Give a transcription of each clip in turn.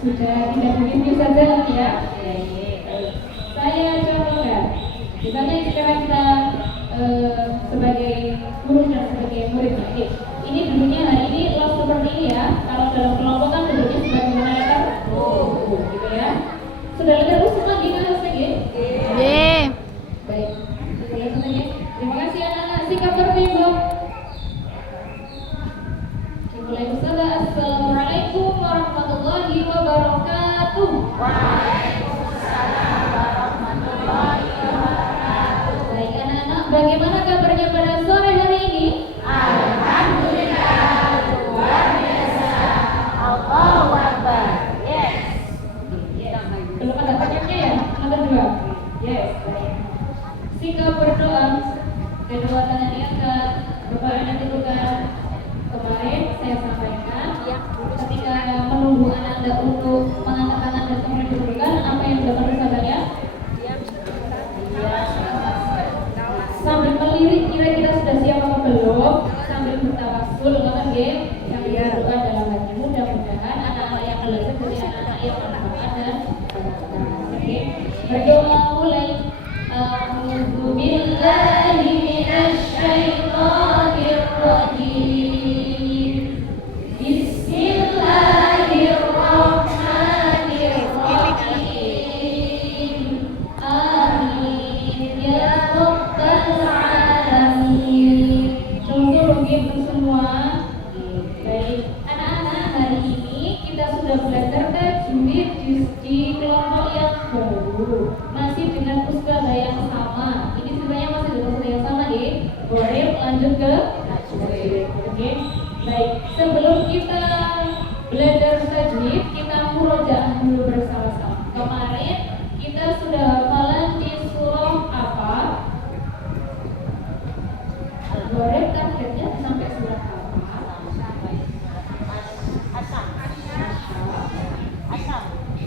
Sudah tidak begitu saja ya. Saya contohkan. Misalnya sekarang kita sebagai guru dan sebagai murid. Oke. Ini dulunya hari ini los seperti ini ya. Kalau dalam kelompok kan duduknya sebagaimana letter gitu ya. Sudah letter semua gitu lagi. Baik. Terima kasih anak-anak. Sikap tertib. Assalamualaikum warahmatullahi wabarakatuh. Waalaikumsalam warahmatullahi wabarakatuh. Baik anak-anak, bagaimana kabarnya pada sore hari ini? Alhamdulillah, luar biasa. Allahu Akbar. Yes. Belum ada paketnya ya? Ada dua. Yes. Baik. Sikap berdoa. Kedua tangan diangkat. Kepala diteguhkan. Kemarin saya sampaikan ketika menunggu anak Anda untuk mengangkat tangan dan kemudian diteguhkan, apa yang dilakukan sahabatnya? Sambil melirik kira-kira sudah siap apa belum, sambil bertawasul kan sambil berdoa dalam hati. Mudah-mudahan anak-anak yang belajar dari anak-anak yang bermanfaat dan berdoa mulai. A'udzu billahi minasy syaithanir rajim. Bismillahirrahmanirrahim. Amin ya rabbal alamin. Contoh mungkin semua. Baik, anak-anak, hari ini kita sudah belajar tajwid di kelompok yang baru. Masih dengan pustaka yang sama. Ini sebenarnya masih dengan pustaka yang sama nih. Boleh lanjut ke tajwid. Oke. Baik, sebelum kita belajar tajwid, kita murojaah dulu bersama-sama. Kemarin kita sudah hafalan di surah apa? Boleh targetnya sampai surah apa? Asam.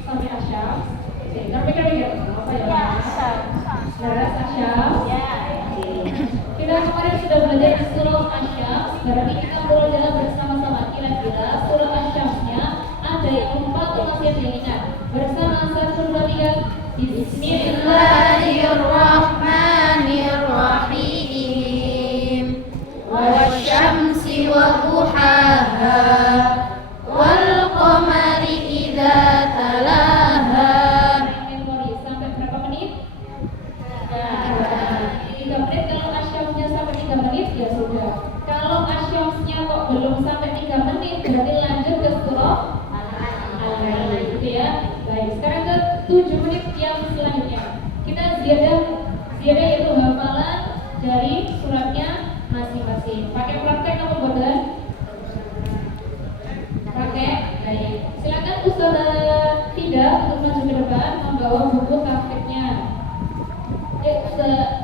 Sampai asyam. Oke, tapi kan ya apa ya? Laras asyam. Kita kemarin sudah belajar di surah asyam. Berarti kita murojaah bersama-sama. Kira-kira surah asyamnya ada yang lupa atau masih ada yang ingat? Bersama 1, 2, 3. Bismillahirrahmanirrahim. Wasyamsi wa duhaha wal qamari idza talaha. Memori sampai berapa menit? 3 menit. Kalau asyamnya sampai 3 menit ya sudah. Kalau asyamnya kok belum sampai 3 menit, berarti lanjut ke surah Al-Alaq gitu ya. Baik, sekarang ke 7 menit yang selanjutnya. Kita ziyadah yaitu hafalan dari suratnya masing-masing. Pakai praktek apa bodan? Praktek. Baik. Silakan Ustazah tidak untuk maju ke depan membawa buku prakteknya. Ustazah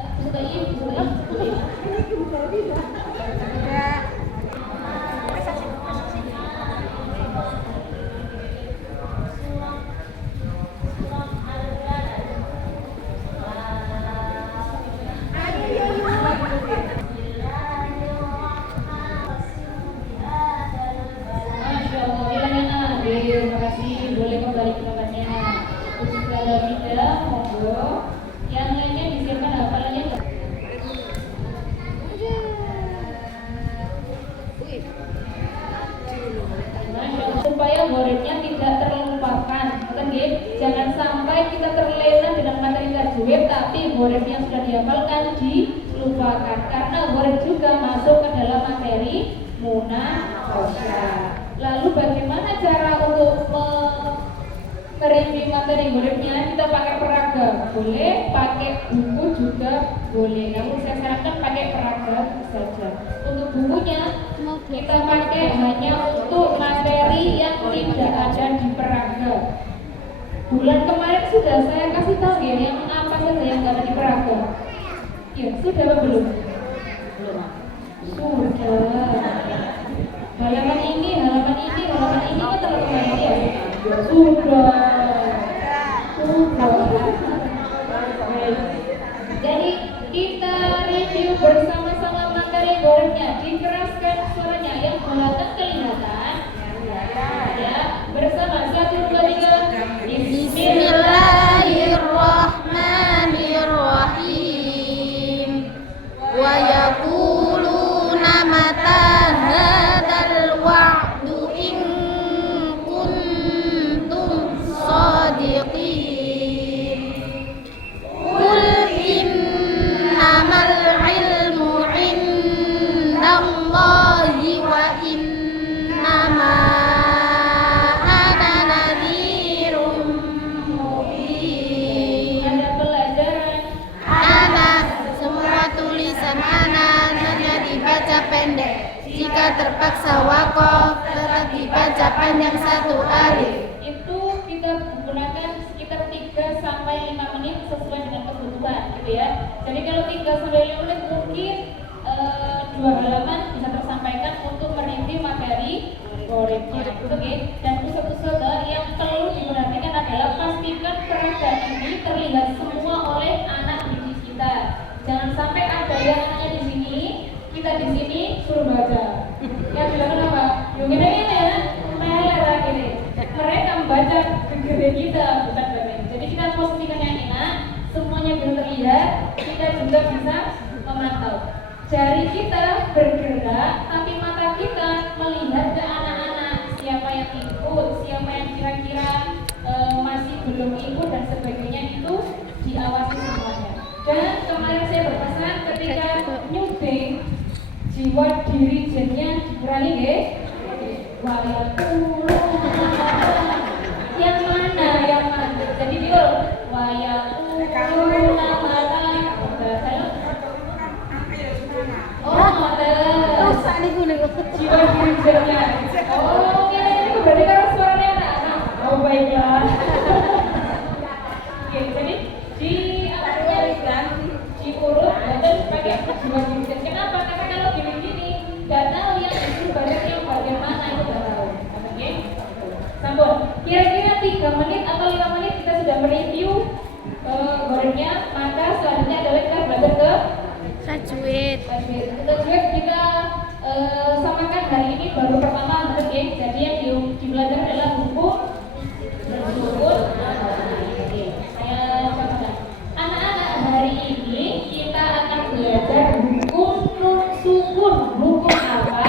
terima kasih, boleh kembali ke tempatnya. Ustazah tidak, monggo. Yang lainnya disiapkan hafalannya. Supaya muridnya tidak terlupakan, jangan sampai kita terlena dengan materi tajwid, tapi muridnya sudah dihafalkan dilupakan, karena murid juga masuk ke dalam materi munaqasyah. Lalu bagaimana cara untuk mereview materi muridnya? Kita pakai peragam, boleh, pakai buku juga boleh. Namun saya sarankan pakai peragam saja. Untuk bukunya kita pakai hanya untuk materi yang tidak ada di peragam. Bulan kemarin sudah saya kasih tahu ya yang apa saja yang ada di peragam. Ya, sudah apa belum? Belum. Sudah. Halaman ini kan teman-teman ya. Sudah. Jadi kita review bersama-sama materi gorengnya. Dikeraskan suaranya yang kelihatan ya. Bersama 1, 2, 3. terpaksa wakof tetap dibaca panjang satu alif. Itu kita gunakan sekitar 3 sampai 5 menit sesuai dengan kebutuhan gitu ya. Jadi kalau 3 sampai 5 menit mungkin 2 halaman bisa tersampaikan untuk mereview materi muridnya gitu ya. Dan usul-usul yang perlu diperhatikan adalah pastikan peragaan ini terlihat semua oleh anak didik kita. Jangan sampai ada yang anaknya di sini, kita di sini suruh baca. Ya bilang apa? Yang ini ya, meler gini. Mereka membaca gede kita bukan gede. Jadi kita posisikan yang enak, semuanya bisa terlihat, kita juga bisa memantau. Jari kita bergerak, tapi mata kita melihat ke anak-anak, siapa yang ikut, siapa yang kira-kira masih belum ikut dan sebagainya, itu diawasi semuanya. Dan kemarin saya berpesan ketika nyubing jiwa dirijennya dikurangi ya. Yang mana? Jadi dia jiwa dirijennya. Oh, oke, itu berarti kan suaranya anak-anak. Oh baiklah. Oke, jadi diurut dan pakai jiwa dirijen. Kenapa? Karena kalau gini-gini nggak tahu yang itu banyak yang bagian mana itu nggak tahu. Oke, sambung. Kira-kira 3 menit atau 5 menit kita sudah mereview gorengnya. Maka selanjutnya adalah kita belajar ke Tajwid. Tajwid kita samakan hari ini baru pertama mungkin ya. Jadi yang dibelajar adalah hukum bersukun. Saya contohkan. Anak-anak, hari ini kita akan belajar hukum nun sukun. Hukum apa?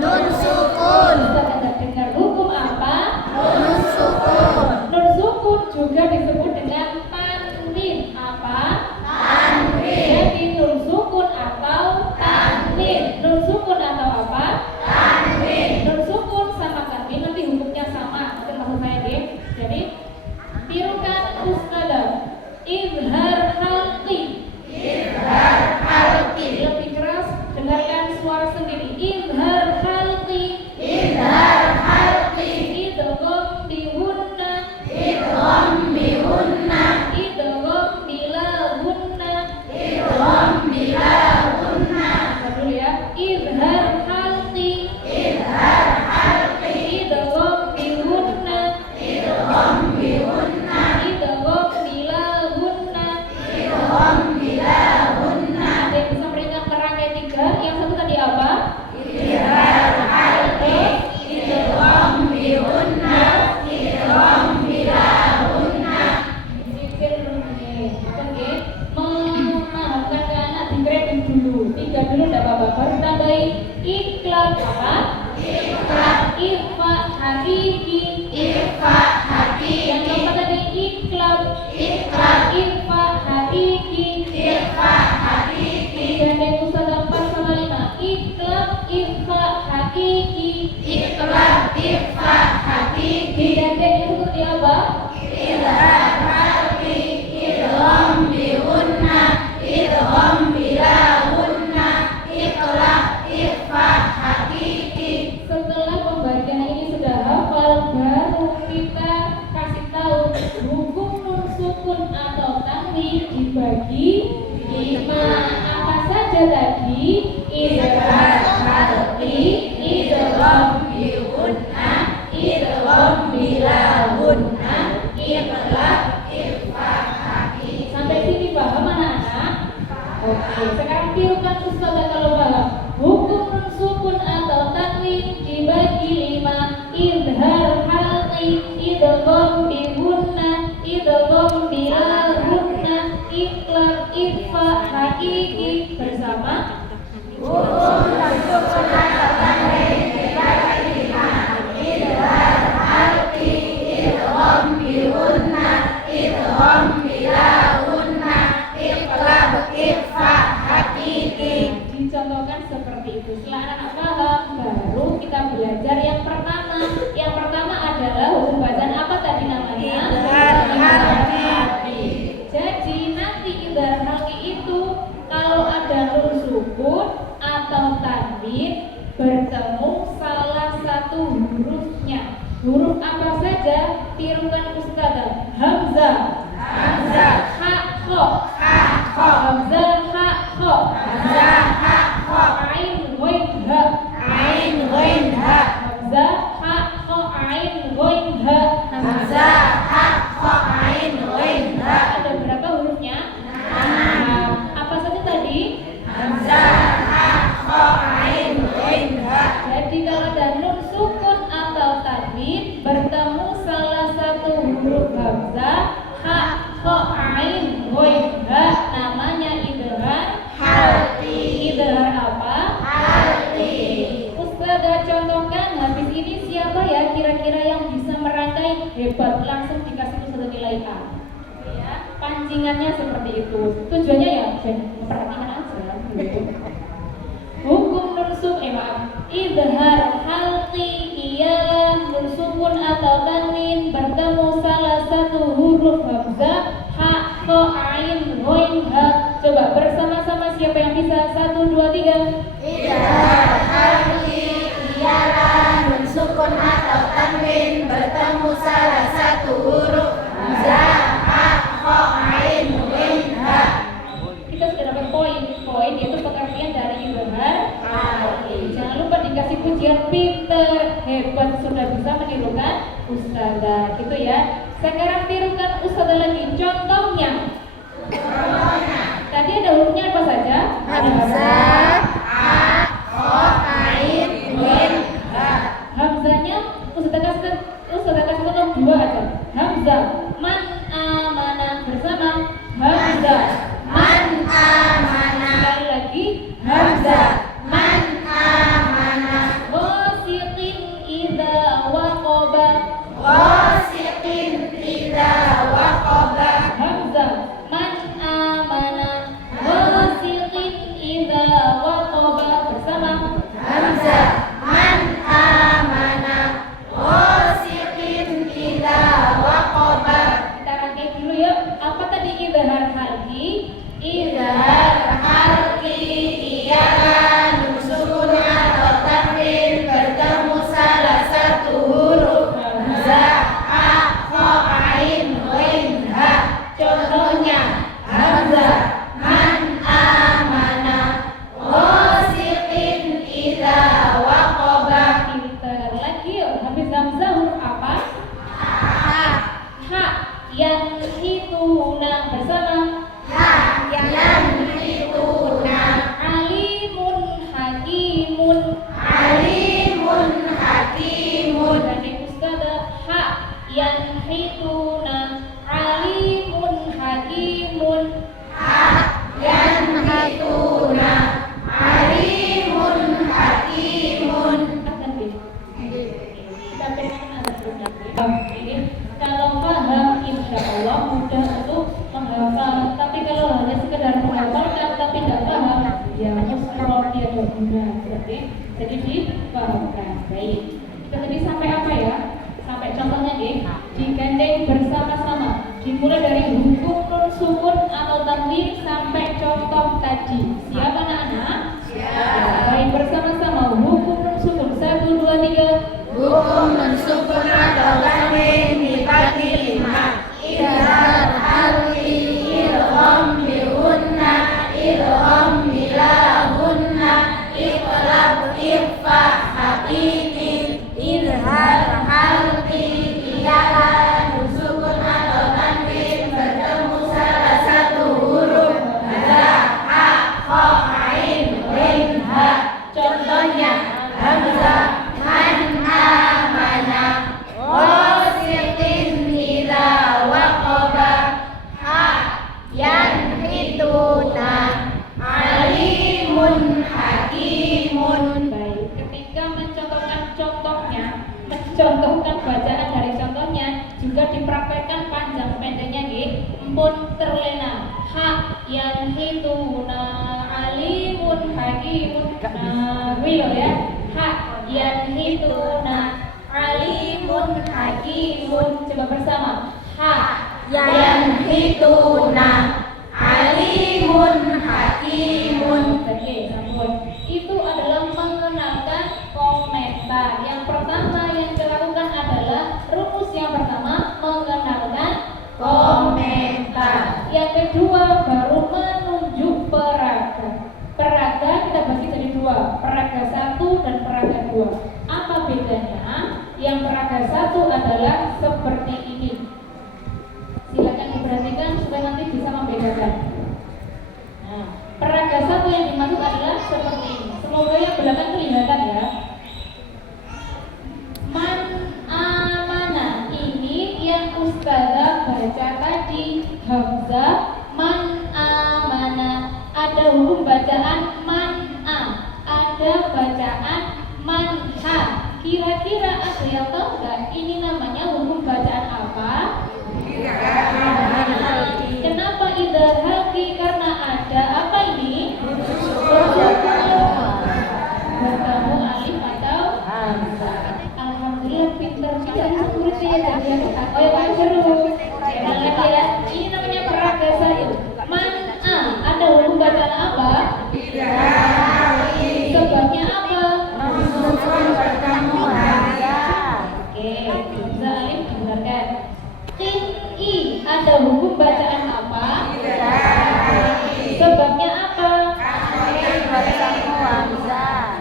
Nun sukun. Kita akan dengar hukum apa? Nun sukun. Nun sukun juga disebut dengan tanwin. Apa? Tanwin. Jadi nun sukun atau tanwin. Nun sukun atau apa? Tanwin. Nun sukun sama tanwin nanti hukumnya sama. Itu maksud saya deh. Jadi tirukan ustadzah. Izhar halqi. Izhar halqi. Lebih keras, dengarkan suara sendiri. Izhar halqi. Izhar halqi. Idgham bihunna. Idgham bihunna. Idgham bilahunna. Idgham bilahunna. Dulu ya. Izhar halqi. Izhar halqi. Idgham bihunna. Idgham bihunna. Idgham bilahunna. Idgham bilahunna. Ada yang bisa memberikan merangkai 3. Yang satu tadi apa? Izhar halqi. Idgham bihunna. Idgham bilahunna. Memahamkan ke anak dikredit dulu. 3 dulu tidak apa-apa. Baru tambahin iklan apa? Iklan. Ikhfa hakiki. Ikhfa hakiki. Yang keempat tadi iklan. Iklan. Ikhfa hakiki. Ikhfa hakiki. Dan yang ustadzah 4 sama 5. Iklan, ikhfa hakiki. Iklan. Ikhfa hakiki. Dan yang seperti apa? Izhar halqi. Idgham bihunna. Idgham bilahunna. Iklan. Ikhfa hakiki. Setelah pembagian ini sudah hafal, baru kita kasih tahu hukum nun sukun atau tanwin dibagi 5. Apa saja tadi? Izhar halqi, idgham Bihunna. Idgham bilahunna. Iklan. Ikhfa hakiki. sampai sini paham anak-anak? Oke, sekarang tirukan ustazah kalau paham. Hukum nun sukun atau tanwin dibagi 5. Izhar halqi, idgham bihunna, idgham bilahunna, iklan, ikhfa hakiki. Bersama hurufnya. Huruf apa saja? Tirukan Ustazah. Hamzah, Hamzah, ha, kho, ha, kho, hamzah, ha, kho, hamzah, ha, kho, ain, ghain, ha, ain, ghain, ha, hamzah, ha, kho, ain, ghain, ha. hamzah, ha, kho, ain, ghain, ha. Ada berapa hurufnya? 6. Apa saja tadi? Hamzah, ha, kho, ain, ghain, ha. Jadi kalau ada nun sukun atau tanwin bertemu salah satu huruf hamzah, ha, kho, ain, ghain, ha, namanya idgham Halqi. Idgham apa? Halqi. Ustazah contohkan habis ini siapa ya kira-kira yang bisa merangkai? Hebat, langsung dikasih Ustazah nilai A. Ya, pancingannya seperti itu. Tujuannya ya memperhatikan aja gitu. Hukum nun sukun, idhar halqi ialah nun sukun atau tanwin bertemu salah satu huruf hamzah, ha, kho, ain, ghain, ha. Coba bersama-sama siapa yang bisa? 1, 2, 3. Idgham halqi ialah nun sukun atau tanwin bertemu salah satu huruf hamzah, ha, kho, ain, ghain, ha. Kita sudah dapat poin yaitu pengertian dari idhar halqi. Jangan lupa dikasih pujian, pinter, hebat, sudah bisa menirukan Ustazah gitu ya. Sekarang tirukan Ustazah lagi contohnya. Tadi ada hurufnya apa saja? Hamzah, ha, kho, ain, ghain, ha. Hamzahnya Ustazah kasih contoh 2 aja. Hamzah, man, amana, bersama. Hamzah, Man amana, sekali lagi. hamzah, man amana, Ghasiqin idza waqaba. ghasiqin idza waqaba, Hamzah, man amana. Ghasiqin idza waqaba, bersama. hamzah, man amana, ghasiqin idza waqaba. Kita rangkai dulu yuk. Apa tadi idhar halqi? Idgham halqi ialah nun sukun atau tanwin bertemu salah satu huruf hamzah, ha, kho, ain, ghain, ha. Contohnya hamzah, man amana, ghasiqin idza waqaba. Pinter lagi yuk. Habis hamzah huruf apa? Ha, Ha, yang hituna, bersama. ha, yanhituna, Alimun hakimun. alimun hakimun. Dari Ustazah, ha, yang hituna. Alimun hakimun. Ha, yanhituna, alimun hakimun. Akan kita pengen ada program ini. Kalau paham, insya Allah mudah untuk menghafal. Tapi kalau hanya sekedar menghafalkan tapi tidak paham, ya musnah tiada guna. Jadi dipahamkan. Baik. Kita tadi sampai apa ya? Sampai contohnya nih, digandeng bersama-sama. Dimulai dari hukum nun sukun atau tanwin sampai contoh tadi. Siap anak-anak? Ya, baik, bersama-sama. Hukum nun sukun. 1, 2, 3. Hukum nun sukun atau tanwin dibagi 5. Idgham halqi, idgham bihunna, idgham bilahunna, iqlab, ikhfa, haqiqi. Idgham halqi ialah nun sukun atau tanwin bertemu salah satu huruf hamzah, ha, kho, ain, ghain, ha. Contohnya hamzah, man amana, ghasiqin idza waqaba, ha, yanhituna, alimun hakimun. Baik, ketika mencontohkan contohnya, mencontohkan bacaan dari contohnya juga dipraktekkan panjang pendeknya nggih. Pun terlena. Ha, yanhituna, alimun hakimun. Nah, kuwi lho ya. Ha, yanhituna, alimun hakimun. Coba bersama. Ha, Yanhituna, alimun hakimun. Oke, sampun. Itu adalah mengenalkan komentar. Yang pertama yang adalah seperti ini. Silakan diperhatikan supaya nanti bisa membedakan. Nah, peraga satu yang dimaksud adalah seperti ini. Semoga yang belakang kelihatan ya. Man amana, ini yang Ustazah baca tadi, hamzah man amana. Ada hukum bacaan man-a, ada bacaan man-ha. Kira-kira ada yang tahu nggak ini namanya hukum bacaan apa? Kenapa idhar halqi? Karena ada apa ini? Bertemu alif atau hamzah. Alhamdulillah pintar juga muridnya ya. Oh ya Pak seru. Emang lagi ya. Ini namanya peraga satu. Man-a, ada hukum bacaan apa? Sebabnya apa? Oke, hamzah alif dengarkan. Qin'i, ada hukum bacaan apa? Sebabnya apa?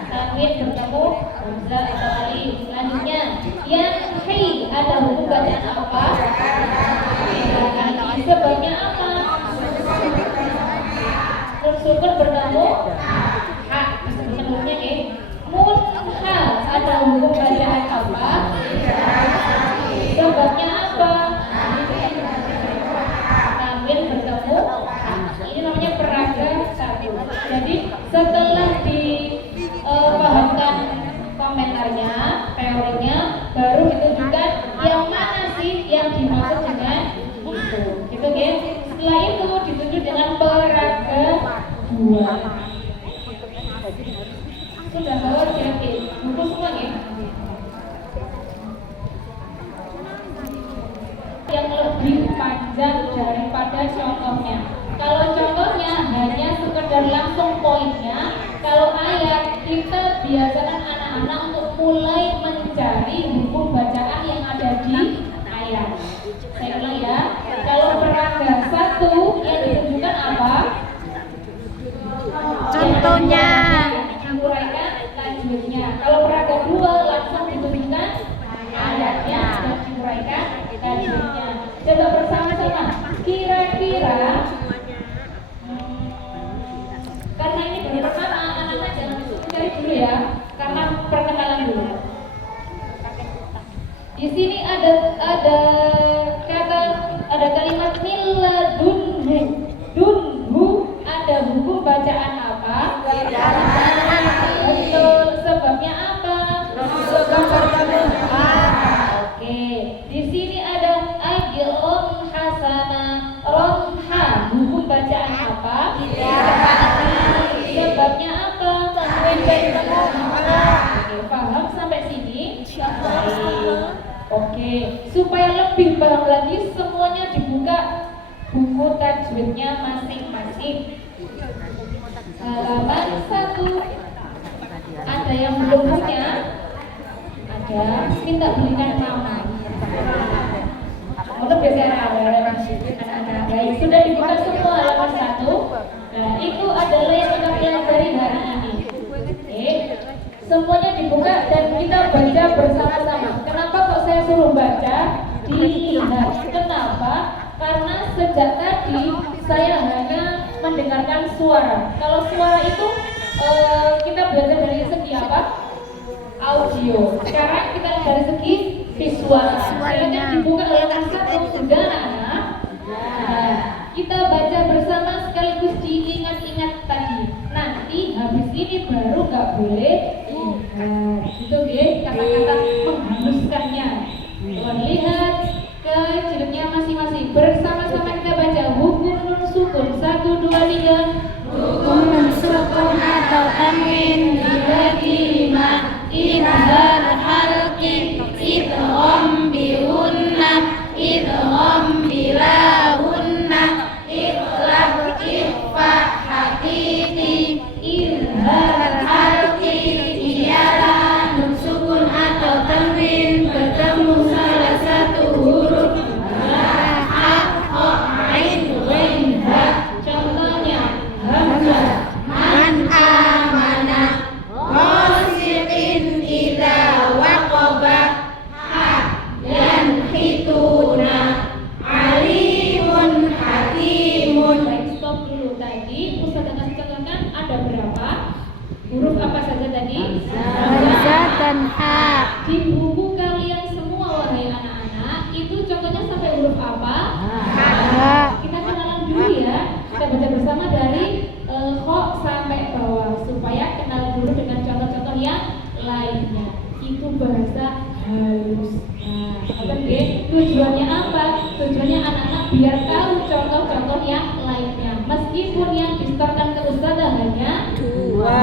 Tanwin bertemu hamzah atau alif. Selanjutnya, yanhi, ada hukum bacaan apa? Sebabnya apa? Nun sukun bertemu ha. Sebelumnya nih, munha, ada hukum bacaan apa? Sebabnya apa? Tanwin bertemu ha. Ini namanya peraga satu. Jadi setelah dipahamkan komentarnya, teorinya, baru ditunjukkan yang mana sih yang dimaksud dengan itu. Gitu kan? Setelah itu ditunjuk dengan peraga dua. Sudah bawa kira-kira buku semua ya? Yang lebih panjang daripada contohnya. Kalau contohnya hanya sekedar langsung poinnya, kalau ayat kita biasakan anak-anak untuk mulai mencari hukum bacaan yang ada di ayat. Saya ulang ya. Kalau peraga satu yang ditunjukkan apa? Contohnya Diuraikan tajwidnya. Kalau peraga dua langsung ditunjukkan ayatnya dan diuraikan tajwidnya. Coba bersama-sama. Kira-kira karena ini baru pertama, anak-anak jangan cari dulu ya, karena perkenalan dulu. Di sini ada kata, ada kalimat miladunhu. Dunhu, ada hukum bacaan apa? Betul, sebabnya apa? Oke, di sini ada ajrun hasana. Romha, hukum bacaan apa? Sebabnya apa? Oke, paham sampai sini? Oke, supaya lebih paham lagi semuanya dibuka buku tajwidnya masing-masing. Halaman 1. Ada yang belum punya? Ada, minta belikan nama. Untuk biasanya anak-anak. Baik, sudah dibuka semua halaman 1. Nah, itu adalah yang kita pelajari hari ini. Oke, semuanya dibuka dan kita baca bersama-sama. Kenapa kok saya suruh baca? Dilihat. Kenapa? Karena sejak tadi saya hanya mendengarkan suara. Kalau suara itu kita belajar dari segi apa? Audio. Sekarang kita dari segi visual. Silakan dibuka halaman 1 sudah anak-anak. Nah, kita baca bersama sekaligus diingat-ingat tadi. Nanti habis ini baru nggak boleh itu ya kata-kata menghanguskannya. Lihat ke jilidnya masing-masing. Bersama-sama kita baca hukum nun sukun 1, 2, 3. hukum nun sukun atau tanwin dibagi 5. Idhar halqi, idgham bihunna, idgham bilahunna, iqlab ikhfa haqiqi. Idhar halqi ialah nun sukun atau tanwin bertemu salah satu huruf ha, ho, ain, ghain, ha. Contohnya Hamzah, man amana, biar tahu contoh-contoh yang lainnya. Meskipun yang disetorkan ke ustazah hanya dua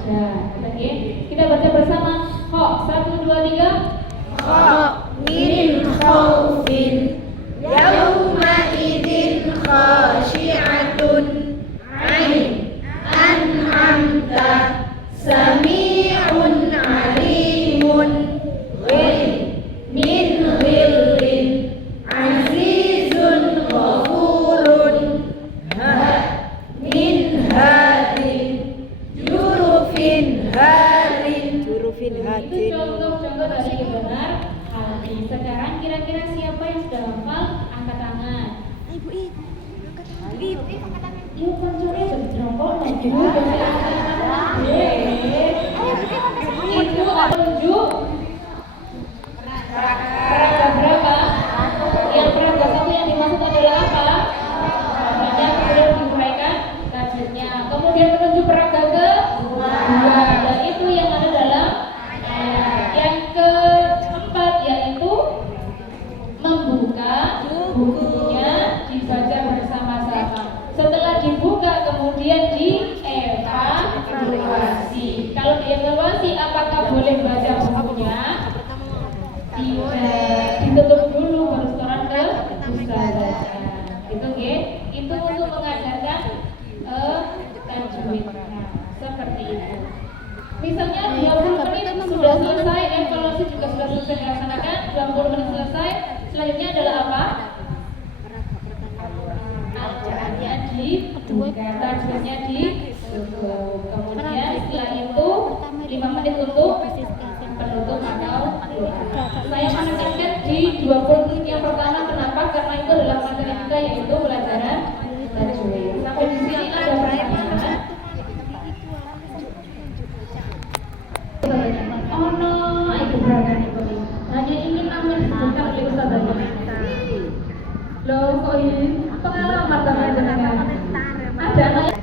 saja. Oke, kita baca bersama. Ho, 1, 2, 3. min khaufin yawma idzin khashi'atun ain an'amta sami'un alimun ghil min ghillin azizun ghafurun min hadin jurufin harin Itu contoh-contoh dari yang benar hati. Sekarang kira-kira siapa yang sudah hafal? Angkat tangan. Ibu angkat tangan. Yuk koncornya jadi jongkok lagi. Itu tunjuk peraga berapa? Yang peraga satu yang dimaksud adalah apa? Namanya kemudian diuraikan tajwidnya. Kemudian petunjuk peraga kedua, dan itu yang ada dalam yang keempat, yaitu membuka bukunya dibaca bersama-sama. Setelah dibuka kemudian dievaluasi. Kalau dievaluasi apakah boleh baca bukunya? Tidak, ditutup dulu baru setoran ke ustazah. Itu ya, itu untuk mengajarkan tajwid. Seperti itu. Misalnya 20 menit sudah selesai, evaluasi juga sudah selesai dilaksanakan, 20 menit selesai, selanjutnya adalah apa? Acaranya dibuka, tajwidnya ditutup. Kemudian setelah itu 5 menit untuk penutup atau doa. Saya menekankan di 20 menit yang pertama, kenapa? Karena itu adalah materi kita, yaitu pelajaran tajwid. Sampai di sini ada pertanyaan? Oh no, itu beragam itu. Hanya ingin namanya disebutkan oleh ustazahnya. Loh, kok ini pengalaman sama jenengan? Ada anak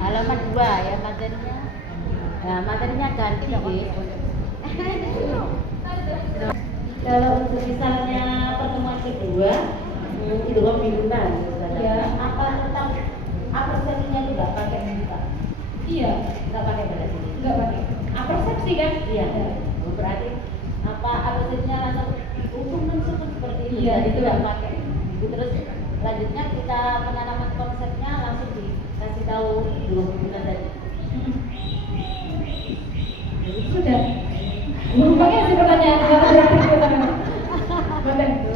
halaman 2 ya materinya. Nah, materinya ganti deh. Kalau untuk misalnya pertemuan kedua itu pembimbingan ya. Apa tentang apresiasinya tidak pakai buka? Iya, Tidak pakai pada sini. enggak pakai. Persepsi kan? Iya. Berarti apa apresiasinya langsung hukum mensukun seperti itu. Iya, Jadi itu tidak lah. pakai. Terus selanjutnya kita penanaman konsepnya langsung dikasih tahu dulu pembimbingan tadi. Sudah. Pakai sih pertanyaan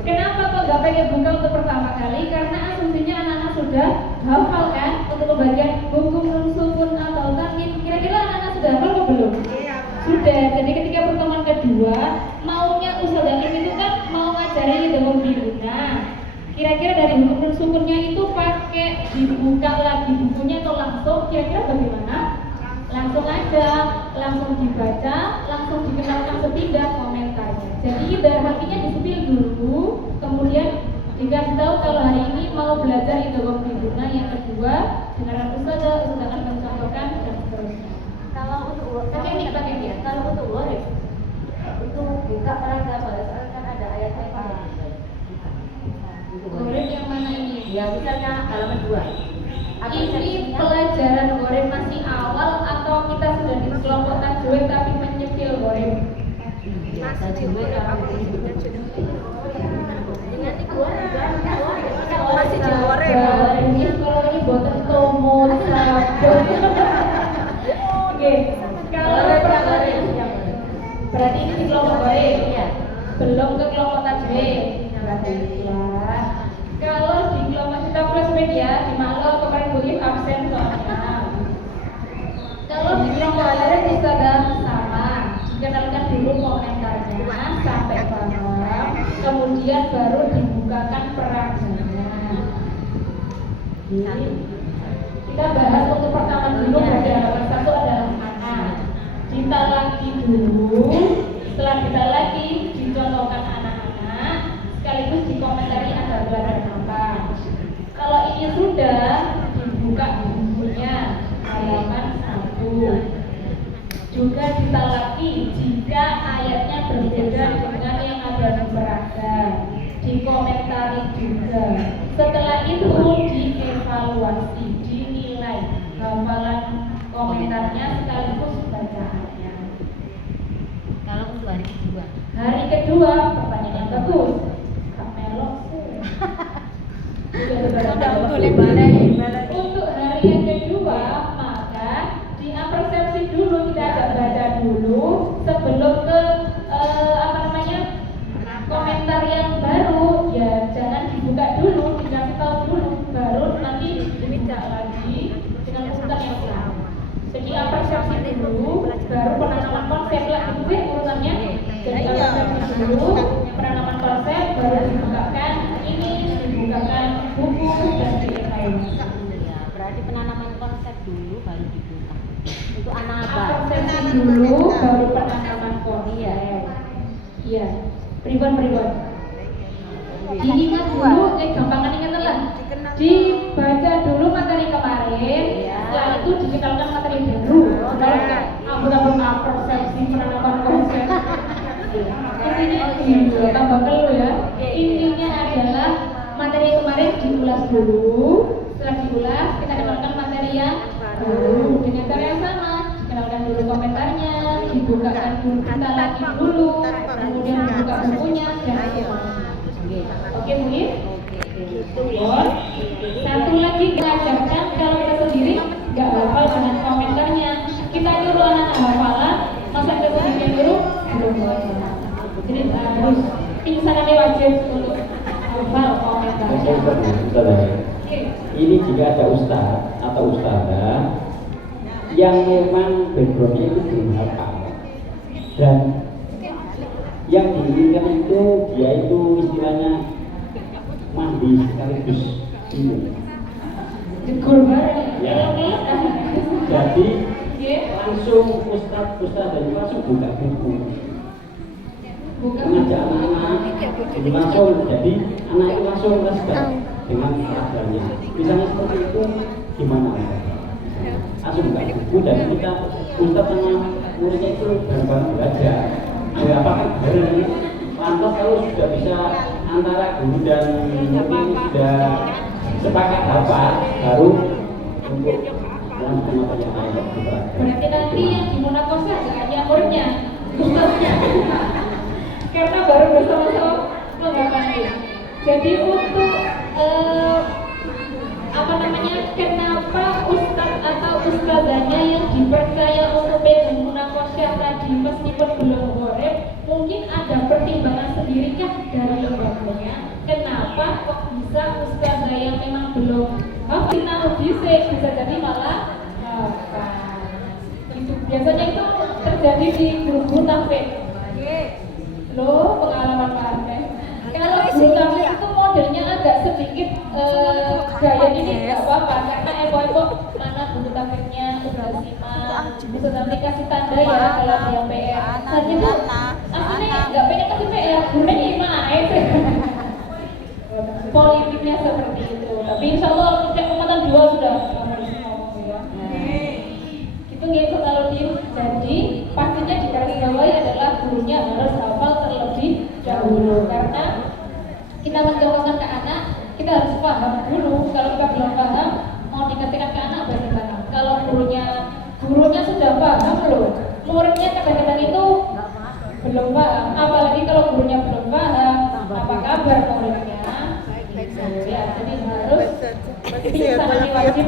kenapa kok nggak pengen buka untuk pertama kali? Karena asumsinya anak-anak sudah hafal kan untuk pembagian hukum nun sukun atau tanwin. Kira-kira anak-anak sudah hafal atau belum? Sudah. Jadi ketika pertemuan kedua, maunya Ustazah Kim itu kan mau ngajarin itu guna. Kira-kira dari hukum nun sukunnya itu pakai dibuka lagi bukunya atau langsung? Kira-kira bagaimana? Langsung aja, langsung dibaca, langsung dikenalkan sepindah komentarnya. Jadi ibarat artinya disepil dulu, kemudian dikasih tahu kalau hari ini mau belajar idgham guna yang kedua, dengan ustazah akan mencontohkan dan seterusnya. Kalau untuk kalau untuk waris itu buka peraga bahasa kan ada ayatnya Pak. Goreng yang mana ini? Ya misalnya halaman 2. Ini pelajaran goreng masih awal atau kita sudah di kelompok tajwid tapi menyepil goreng? Masih digoreng. Ini kalau ini boten tomo sabun. Oke, kalau berarti ini di kelompok goreng ya? Belum ke kelompok tajwid. Alhamdulillah. Kalau di kelompok kita flashback ya, di malam kemarin Bugim absen soalnya. Kalau di kelompok tajwid bisa sama. Dikenalkan dulu komentarnya sampai paham, kemudian baru dibukakan peraganya. Kita bahas untuk pertama dulu pada halaman 1 adalah anak. Kita lagi dulu, setelah kita lagi dicontohkan anak-anak, sekaligus dikomentari ada pelajaran apa. Kalau ini sudah dibuka bukunya halaman 1. Juga ditalaki jika ayatnya berbeda dengan yang ada di peraga, dikomentari Setelah itu dievaluasi, dinilai hafalan komentarnya sekaligus bacaannya. Kalau untuk hari kedua. Hari kedua, pertanyaan yang bagus. Kak Melok sih. Untuk hari yang kedua, maka diapersepsi dulu, kita ajak baca dulu sebelum ke komentar yang baru. Ya jangan dibuka dulu, dikasih tahu dulu, baru nanti dibaca lagi dengan urutan yang sama. Jadi apersepsi dulu, baru penanaman konsep lagi urutannya. Jadi apersepsi dulu, penanaman konsep, baru dibukakan ini, dibukakan buku dan dievaluasi. Ya, berarti penanaman konsep dulu baru dibuka. Untuk anak apa? Apersepsi dulu, baru penanaman konsep. Iya. Pribon. Diingat dulu, gampangan ingat lah. Dibaca dulu materi kemarin, setelah itu dikenalkan materi baru. Kalau persepsi penanaman konsep. Intinya gitu, tambah kelu ya. Intinya adalah materi kemarin diulas dulu. Setelah diulas, kita kenalkan materi yang baru dengan cara yang sama. Dikenalkan dulu komentarnya, dibukakan dulu, kita lagi dulu, kemudian dibuka bukunya dan oke mungkin? Satu lagi mengajarkan kalau kita sendiri nggak hafal dengan komentarnya, kita nyuruh anak hafalan, masa kita sendiri nyuruh belum hafal. Jadi harus pingsanannya wajib untuk hafal komentarnya. Ini jika ada ustaz atau ustazah yang memang backgroundnya itu belum hafal dan yang diinginkan itu dia itu istilahnya mandi sekaligus ini. Ya. Jadi langsung ustaz dan langsung buka buku, mengajak anak-anak jadi langsung, jadi anak itu langsung respect dengan pelajarannya. Misalnya seperti itu gimana? Langsung buka buku dan kita ustaz sama muridnya itu bareng-bareng belajar. Berapa kan bareng. Lantas kalau sudah bisa antara guru dan murid sudah sepakat hafal, baru untuk melanjutkan materi yang lain. Berarti nanti yang di Monakosa nggak hanya muridnya, ustaznya. Karena baru bersama-sama menghafalnya. Jadi untuk kenapa ustaz atau ustazahnya yang dipercaya untuk pegang Monakosa tadi meskipun belum goreng, mungkin ada pertimbangan sendiri kah dari lembaganya? Kenapa kok bisa ustazah yang memang belum kita bisa jadi malah itu biasanya itu terjadi di guru tafsir. Loh, pengalaman pakai. Kalau guru tafsir itu modelnya agak sedikit gaya ini nggak apa-apa karena ebo mana guru tafsirnya udah simak, bisa nanti kasih tanda ya kalau dia PR. Tadi itu akhirnya nggak pengen kasih PR, gurunya gimana itu? Politiknya seperti itu. Tapi insya Allah setiap umatan dua sudah ngomong ya. Itu gitu kalau tim. Jadi pastinya di garis bawahi adalah gurunya harus hafal terlebih dahulu karena kita mencontohkan ke anak, kita harus paham dulu. Kalau kita belum paham, mau dikatakan ke anak bagaimana? Kalau gurunya sudah paham loh, muridnya kadang-kadang itu belum paham. Apalagi kalau gurunya belum paham, apa kabar muridnya? Ya, jadi harus pingsanan wajib.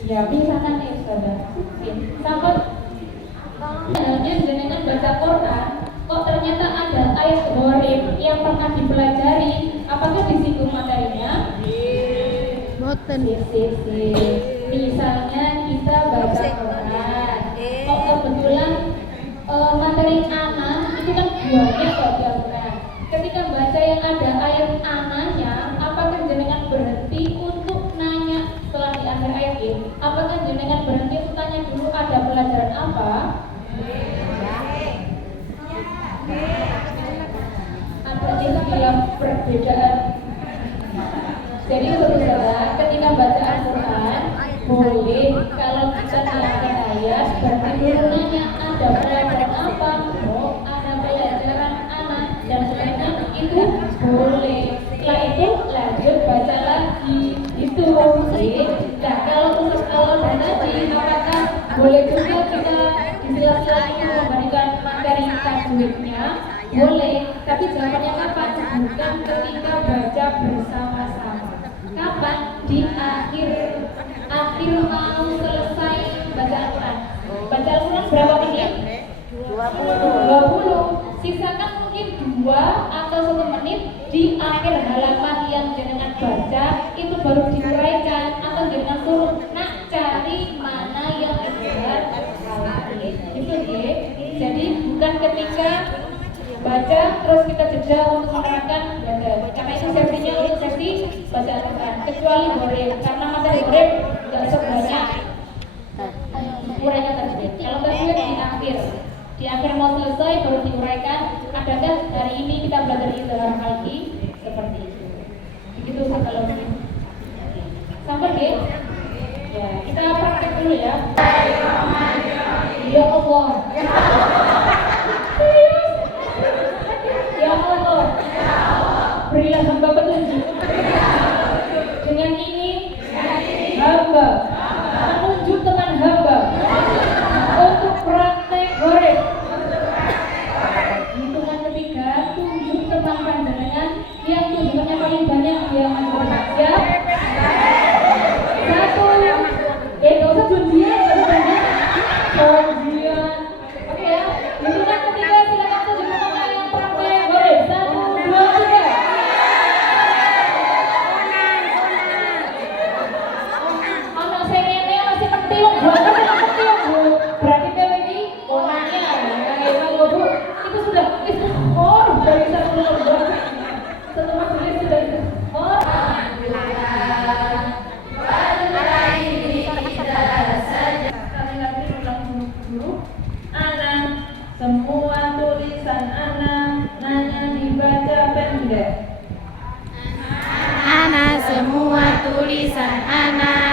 Iya, pingsanan nih saudara. Sampai hanya dengan baca Quran, kok ternyata ada ayat gharib yang pernah dipelajari. Apakah disinggung materinya? Boten. Misalnya kita baca Quran, kok kebetulan materi anak itu kan banyak kok di Al-Quran. Ketika baca yang ada ayat ananya, apakah jenengan berhenti untuk nanya setelah di akhir ayat ini? Apakah jenengan berhenti untuk tanya dulu ada pelajaran apa? Ada istilah perbedaan. Jadi saudara, ketika baca Al-Quran boleh kalau kita nanya ayat berarti dulu nanya ada pelajaran apa? Oh, ada pelajaran anak dan sebagainya itu boleh. duitnya, boleh. Tapi jawabannya kapan? Bukan ketika baca bersama-sama. Kapan? Di akhir mau selesai baca Al-Quran. Baca Al-Quran berapa menit? 20. Sisakan mungkin 2 atau 1 menit di akhir halaman yang jenengan baca, itu baru diuraikan atau jenengan suruh nak cari mana yang benar itu ya. Jadi bukan ketika baca terus kita jeda untuk menerangkan baca, karena itu sesinya untuk sesi baca Al-Quran, kecuali goreng, karena materi goreng tidak sebanyak urainya tadi. Kalau tadi di akhir mau selesai baru diuraikan. Adakah hari ini kita belajar Izhar Qalbi seperti itu? Begitu kalau sampai deh. Ya, kita praktek dulu ya. Ya Allah. Ya Allah. Berilah hamba petunjuk. Dengan ini hamba menunjuk teman hamba untuk praktek goreng. Hitungan ketiga, tunjuk teman pandangan yang tunjuknya paling banyak dia menjadi siap. 1, gak usah junjian, oke ya. Hitungan ketiga, silakan tunjuk teman yang praktek goreng. 1, 2, 3. Anak saya ini masih penting, Bu. Berarti dewe ini konanya kalau Bu itu sudah dari 1 lembar. Setelah tulis sudah Kami lagi ulang dulu. Anak, semua tulisan anak nanya dibaca pendek. Ana semua tulisan anak